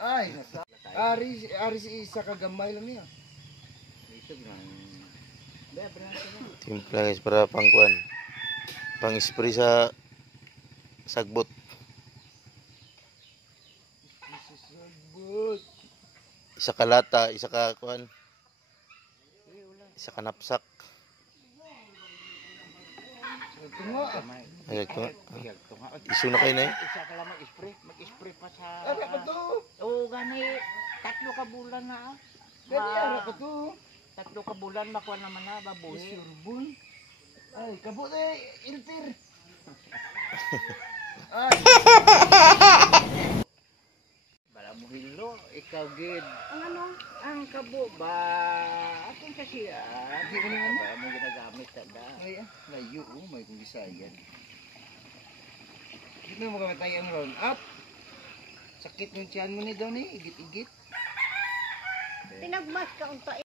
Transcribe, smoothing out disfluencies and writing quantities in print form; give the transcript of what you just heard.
Ay, nasa. Ari si isa kagamay lang niya. Timpla guys para pangkuan. Pang spray sa sagbot. Isa ka lata, isa ka kuan. Isa ka napsak. Ay, iso na kayo na eh. Isa ka lang mag-spray pa sa... Ara pa to. Oo, gani. 3 ka bulan na. Gani ara pa to. 3 ka bulan, makuha naman na, babuhi. Surbon. Ay, kabot eh, iltir. Ay. Bala mo hilo, ikaw gid. Ang ano? Ang kabo ba? Akin kasi Di ko naman. bala mo ginagamit tada. Ay, layo oh, may kung Bisayan. Hindi mo kamatay ang round up. Sakit yung tiyan mo ni daw ni, igit-igit. Tinagmas ka unta